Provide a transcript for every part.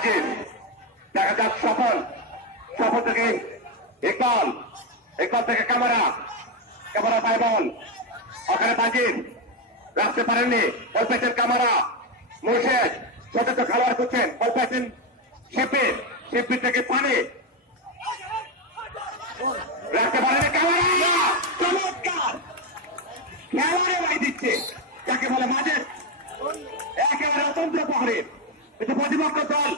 বাজির দেখা যাক সফল থেকে ইকবাল থেকে ক্যামেরা পায় বল ওখানে বাজির রাখতে পারেননি বল পেয়েছেন ক্যামেরা মুর্শেদ ছোট খেলোয়াড় করছেন বল পেয়েছেন শিল্পী থেকে পানি রাখতে পারেন ক্যামেরা চমৎকার খেলোয়াড়ে বাড়ি দিচ্ছে যাকে বলে মাঝে একেবারে অতন্ত্র প্রহরের কিন্তু প্রতিপক্ষ দল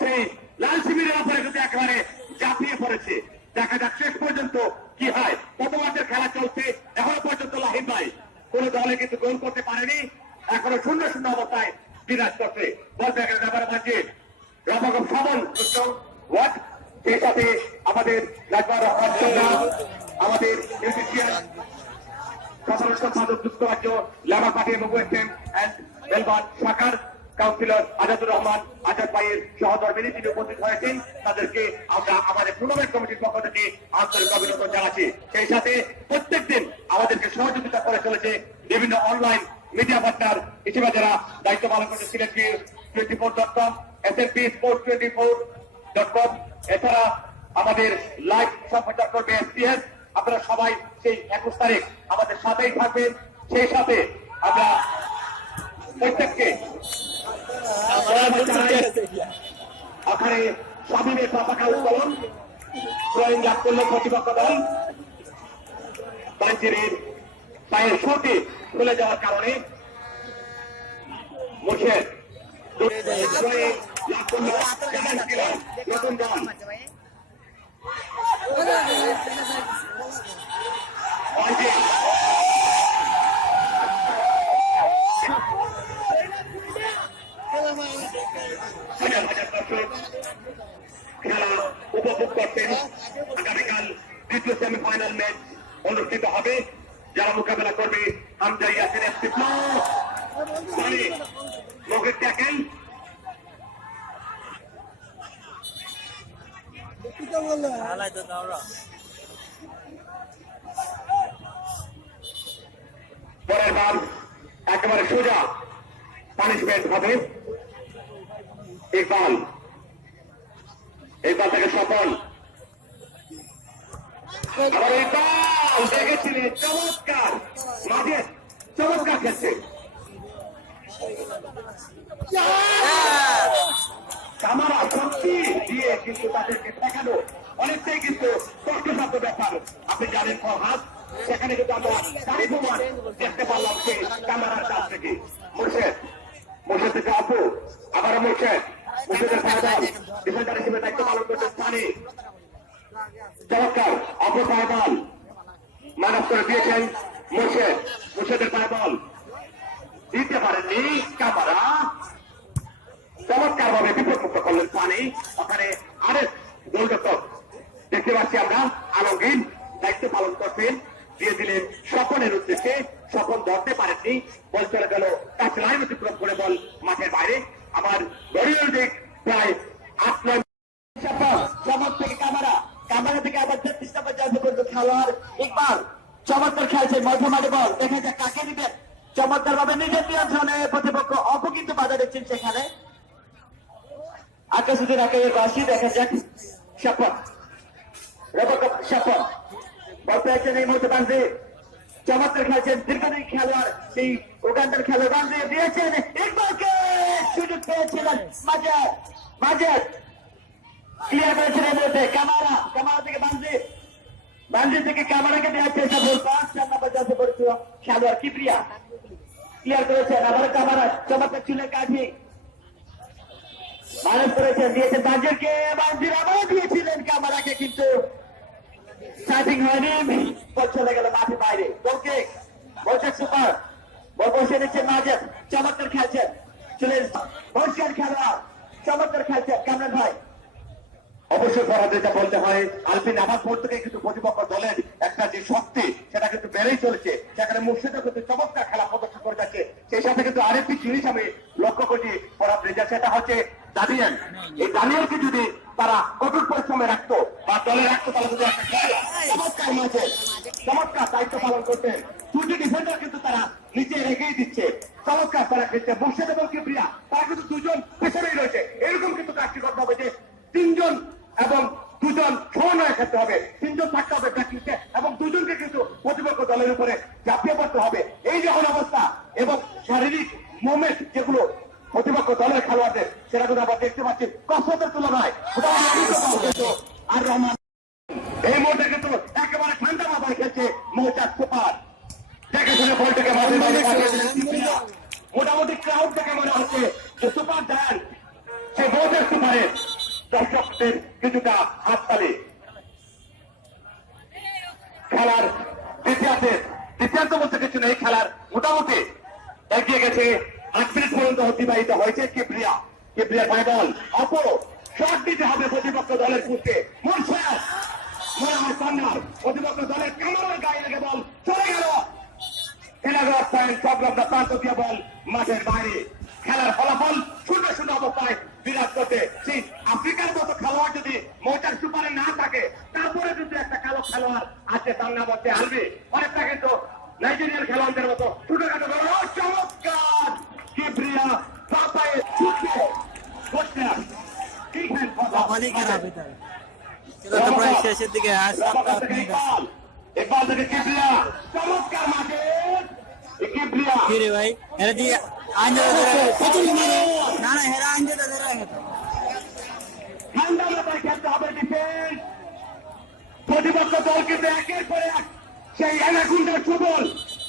সেই লাল শিবিরের উপরে কিন্তু একেবারে ঝাঁপিয়ে পড়েছে দেখা যাক শেষ পর্যন্ত কি হয় কত মাসের খেলা চলছে এখনো পর্যন্ত লাহিম ভাই কোন দলে কিন্তু গোল করতে পারেনি এখনো 0-0 অবস্থায় বিরাজ করছে বলতে ব্যাপারে মাঝে রকম সবল ওয়াট সেই সাথে আমাদের আমাদের সাধারণ সম্পাদক যুক্তরাজ্য লেবার পার্টি এবং ওয়েস্ট হ্যাম অ্যান্ড মেলবোর্ন শাখার কাউন্সিলর আজাদুর রহমান আজাদ ভাইয়ের সহধর্মিনী তিনি উপস্থিত হয়েছেন তাদেরকে আমরা আমাদের টুর্নামেন্ট কমিটির পক্ষ থেকে আন্তরিক অভিনন্দন জানাচ্ছি সেই সাথে প্রত্যেকদিন আমাদেরকে সহযোগিতা করে চলেছে বিভিন্ন অনলাইন মিডিয়া পার্টনার হিসেবে যারা দায়িত্ব পালন করছে সিলেট24.com SNP Sport24.com এছাড়া আমাদের লাইভ সম্প্রচার করবে SPS আপনারা সবাই সেই 21 তারিখ আমাদের সাথেই থাকবেন সেই সাথে আমরা প্রত্যেককে ওখানে স্বাধীনের পতাকা উত্তোলন ড্রয়িং লাভ করল প্রতিপক্ষ দল বাঞ্জিরের পায়ের শোটে খুলে যাওয়ার কারণে মুর্শেদ লাভ করল নতুন দল খেলা উপভোগ করতেন আগামীকাল দ্বিতীয় সেমিফাইনাল ম্যাচ অনুষ্ঠিত হবে যারা মোকাবেলা করবে হামজা ইয়াসিন এফসি লোকের ট্যাকেল পরের বার একেবারে সোজা পানিশমেন্ট হবে ইকবাল থেকে সফল আবার ইকবাল দেখেছিলেন চমৎকার মাঝে চমৎকার খেলছে কামারা শক্তি দিয়ে কিন্তু তাদেরকে দেখানো অনেকটাই কিন্তু কষ্টসাধ্য ব্যাপার আপনি জানেন ফরহাদ সেখানে কিন্তু আমরা তারই প্রমাণ দেখতে পারলাম সেই কামারার কাছ থেকে মুর্শেদ থেকে আপু আবারও মুর্শেদের ফায়দাল ডিফেন্ডার হিসেবে দায়িত্ব পালন করতে স্থানে চমৎকার অপু ফায়দাল মানব করে দিয়েছেন মুর্শেদের ফায়দাল দিতে পারেননি কামারা চমৎকার ভাবে বিপদমুক্ত করলেন পানি ওখানে আরেক গোলরক্ষক দেখতে পাচ্ছি আমরা আলমগীর দায়িত্ব পালন করছেন দিয়ে দিলেন স্বপনের উদ্দেশ্যে স্বপন ধরতে পারেননি বল চলে গেল টাচ লাইন অতিক্রম করে বল মাঠের বাইরে আমার ঘড়ির দিক প্রায় 8-9 চমক থেকে কামারা থেকে আবার 33 নম্বর জার্সি পর্যন্ত খেলোয়াড় ইকবাল চমৎকার খেলছে মধ্যমাঠে বল দেখা যাক কাকে দিবেন চমৎকার ভাবে নিজের নিয়ন্ত্রণে প্রতিপক্ষ অল্প কিন্তু বাধা দিচ্ছেন সেখানে আকাশুদ্দিন আকাইয়ের বাসি দেখা যাক স্বপন বল পেয়েছেন এই মুহূর্তে বান্ধে চমৎকার খেলছেন দীর্ঘদিন খেলোয়াড় সেই উগান্ডার খেলোয়াড় বান্ধে দিয়েছেন ইকবালকে সুযোগ পেয়েছিলেন মাঝে ক্লিয়ার করেছেন এই মুহূর্তে কামারা থেকে বান্ধে থেকে ক্যামেরাকে দেওয়ার চেষ্টা বল 5 নম্বর জার্সি পড়েছিল খেলোয়াড় কিপ্রিয়া ক্লিয়ার করেছেন আবার কামারা চমৎকার চুলের কাঠি মানুষ করেছেন দিয়েছেন বাঞ্জিরকে বাঞ্জির আবার দিয়েছিলেন ক্যামেরাকে কিন্তু স্টার্টিং হয়নি বল চলে গেল মাঠে বাইরে গোলকে বলছে সুপার বল বসে নিচ্ছেন মাঝে চমৎকার খেলছেন চলে বর্ষার খেলোয়াড় চমৎকার খেলছেন কামরান ভাই অবশ্যই ফরাদ যেটা বলতে হয় আলপিন আমার পর থেকে কিন্তু প্রতিপক্ষ দলের একটা যে শক্তি সেটা কিন্তু বেড়েই চলেছে সেখানে মুর্শিদও কিন্তু চমৎকার খেলা প্রদর্শন করে যাচ্ছে সেই সাথে কিন্তু আরেকটি জিনিস আমি লক্ষ্য করছি ফরাদ রেজা সেটা হচ্ছে দানিয়েল এই দানিয়েলকে যদি তারা কঠোর পরিশ্রমে রাখতো বা দলে রাখতো তাহলে যদি একটা চমৎকার মাঝে চমৎকার দায়িত্ব পালন করতেন দুটি ডিফেন্ডার কিন্তু তারা নিচে রেখেই দিচ্ছে চমৎকার তারা খেলছে মুর্শিদ এবং কিপ্রিয়া তারা কিন্তু দুজন পেছনেই রয়েছে এরকম কিন্তু কাজটি ঝাঁপিয়ে পড়তে হবে, এই যখন অবস্থা এবং শারীরিক মুভমেন্ট যেগুলো প্রতিপক্ষ দলের খেলোয়াড়দের, সেটা কিন্তু আমরা দেখতে পাচ্ছি কসরতের তুলনায় আর রহমান এই মুহূর্তে কিন্তু একেবারে ঠান্ডা মাথায় খেলছে মৌচাক সুপার। দেখে শুনে বলটাকে মোটামুটি ক্রাউড দেখে মনে হচ্ছে যে সুপার জায়ান্ট সেই মৌচাক সুপারের দর্শকদের কিছুটা হাততালি। খেলার দ্বিতীয়ার্ধ বলতে কিছু নেই, খেলার মোটামুটি এগিয়ে গেছে। 8 মিনিট পর্যন্ত অতিবাহিত হয়েছে। কিবরিয়া পায় বল, অপর শট দিতে হবে প্রতিপক্ষ দলের পুরকে। প্রতিপক্ষ দলের কামারের গায়ে লেগে বল চলে গেল। এলাকার পয়েন্ট সংলগ্ন প্রান্ত দিয়ে বল মাঠের বাইরে। খেলার ফলাফল 0-0 অবস্থায় বিরাট করতে। সেই আফ্রিকার মতো খেলোয়াড় যদি মৌচাক সুপারে না থাকে, তারপরে যদি একটা কালো খেলোয়াড় আছে তার নাম হচ্ছে আলবি, অনেকটা কিন্তু নাইজেরিয়ার খেলোয়াড়দের মতো ছোটখাটো চমৎকার কিবরিয়া পায়ে ছুটে প্রায় শেষের দিকে একবার থেকে কিবরিয়া চমৎকার মাঠে কিবরিয়া রে ভাই এরা দিয়ে না না হেরা আনজে তো ঠান্ডা মাথায় খেলতে হবে ডিফেন্স। প্রতিপক্ষ দল কিন্তু একের পর এক সেই অ্যানাকুন্ডার সুবল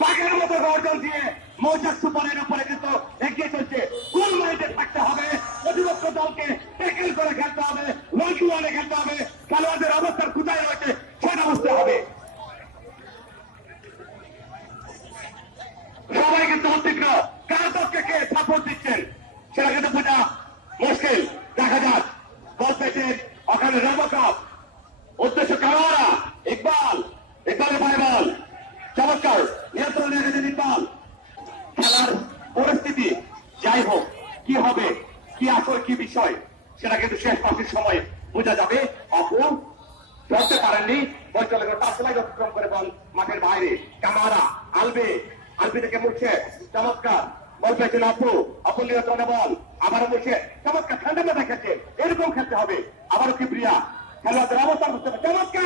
বাঘের মতো গর্জন দিয়ে মৌচাক সুপারের উপরে কিন্তু এগিয়ে চলছে। কোন মাইন্ডে থাকতে হবে, প্রতিপক্ষ দলকে ট্যাকেল করে খেলতে হবে, 1-2-1 খেলতে হবে, খেলোয়াড়দের অবস্থান কোথায় রয়েছে সেটা বুঝতে হবে। সবাই কিন্তু উদ্বিগ্ন, কার দলকে কে সাপোর্ট দিচ্ছেন সেটা কিন্তু বোঝা মুশকিল। দেখা যাক বল পেয়েছেন ওখানে রামকাপ, উদ্দেশ্য কামারা, ইকবালের পায়ে বল চমৎকার নিয়ন্ত্রণে রেখেছেন ইকবাল। খেলার পরিস্থিতি যাই হোক, কি হবে, কি আসল, কি বিষয় সেটা কিন্তু শেষ পাশের সময় বোঝা যাবে। অপর ধরতে পারেননি, বল চলে গেল তার সময় অতিক্রম করে বল মাঠের বাইরে। কামারা আলবি থেকে মুছে চমৎকার বল পেয়েছেন অপু নিয়ন্ত্রণে বল আবারও মুছে চমৎকার ঠান্ডা মেধা খেলছে। এরকম খেলতে হবে। আবারও কিবরিয়া খেলোয়াড়দের অবস্থান বুঝতে হবে। চমৎকার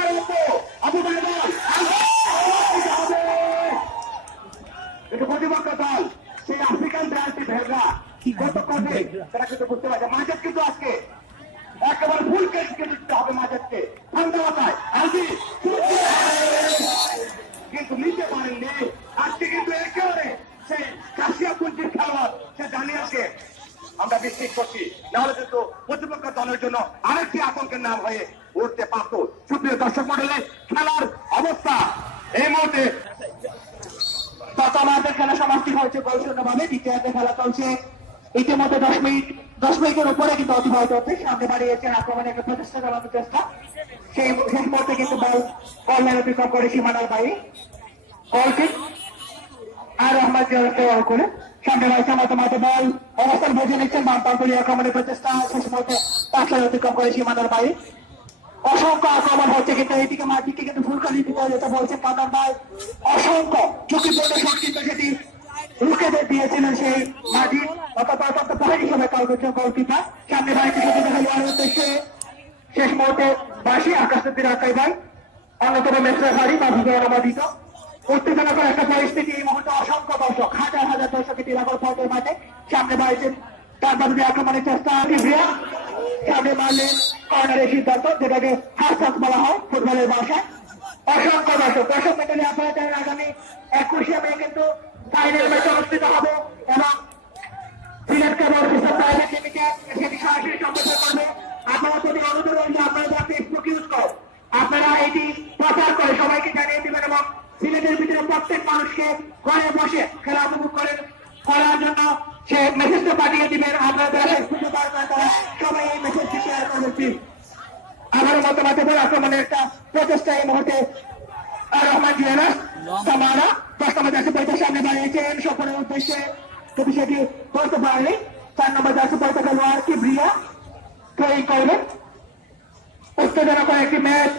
আবু বল কিন্তু প্রতিপক্ষ দল সেই আফ্রিকান ব্রান্ডটি ভেড়া কত কঠোর সেটা কিন্তু বুঝতে পারছে। মাঝের কিন্তু আজকে একেবারে ফুল কেটে দিতে হবে মাঝেরকে ঠান্ডা মাথায়। আলবি কিন্তু নিতে পারেননি আজকে, কিন্তু একেবারে সেই কাশিয়াপুঞ্জির খেলোয়াড় সে দানিয়ালকে আমরা বিশ্বাস করছি, নাহলে কিন্তু প্রতিপক্ষ দলের জন্য আরেকটি আতঙ্কের নাম হয়ে উঠতে পারত। সুপ্রিয় দর্শক মন্ডলী, খেলার অবস্থা এই মুহূর্তে আমাদের খেলা সমাপ্তি হয়েছে গোলশূন্যভাবে। দ্বিতীয়ার্ধে খেলা চলছে। ইতিমধ্যে 10 মিনিটের উপরে কিন্তু অতিবাহিত হচ্ছে। সামনে বাড়িয়েছেন আক্রমণে একটা প্রচেষ্টা চালানোর চেষ্টা, সেই শেষ মুহূর্তে কিন্তু বল লাইন অতিক্রম করে সীমানার বাইরে গোলকিক আর রহমান করে সামনে রয়েছে মাঝে বল অবস্থান বুঝে নিচ্ছেন বাম প্রান্তরী আক্রমণের প্রচেষ্টা, শেষ মুহূর্তে তার সাথে অতিক্রম করে সীমানার বাইরে। অসংখ্য আক্রমণ হচ্ছে কিন্তু এইদিকে মাটিকে কিন্তু ফুলকালি দিতে যেটা বলছেন কান্দার ভাই, অসংখ্য ঝুঁকিপূর্ণ শট কিন্তু সেটি রুখে দিয়েছিলেন সেই মাটি, অর্থাৎ পয়েন্ট হিসেবে কাল করছেন গোলকিপার। সামনে ভাইকে সাথে দেখা যাওয়ার উদ্দেশ্যে শেষ মুহূর্তে বাসি আকাশের আকাই ভাই অন্যতম মেসরা ভারী বা ভিডিও অনুবাদিত উত্তেজনাকর একটা পরিস্থিতি। এই মুহূর্তে অসংখ্য দর্শক, হাজার দর্শক টিলাগড় ফটের মাঠে সামনে বাড়িছেন তার বিরুদ্ধে আক্রমণের চেষ্টা। সামনে মারলেন কর্নারের সিদ্ধান্ত, যেটাকে হাফ বলা হয় ফুটবলের ভাষায়। অসংখ্য দর্শক মেটালে আপনারা জানেন আগামী 21শে মে কিন্তু ফাইনাল ম্যাচ অনুষ্ঠিত হবে এবং সিলেট কেবল প্রাইভেট লিমিটেড সেটি সরাসরি সম্প্রচার করবে। আপনারা যদি অনুরোধ রয়েছে আপনারা যারা ফেসবুক ইউজ করেন আপনারা এটি প্রচার করে সবাইকে জানিয়ে দিবেন এবং সিলেটের ভিতরে প্রত্যেক মানুষকে ঘরে বসে খেলা উপভোগ করার জন্য সে মেসেজটা পাঠিয়ে দিবেন। আপনারা যারা ফেসবুকে পারবেন তারা সবাই এই মেসেজটি শেয়ার করবেন। আমার মতামত বলে আক্রমণের একটা প্রচেষ্টা এই মুহূর্তে রহমান জিয়ানা সামারা 10 নম্বর জার্সি পয়সা সামনে বাড়িয়েছেন সফরের উদ্দেশ্যে, কিন্তু সেটি করতে পারেনি। 4 নম্বর জার্সি পয়সা খেলোয়াড় কিবরিয়া ট্রেনিং করবেন। উত্তেজনাকর একটি ম্যাচ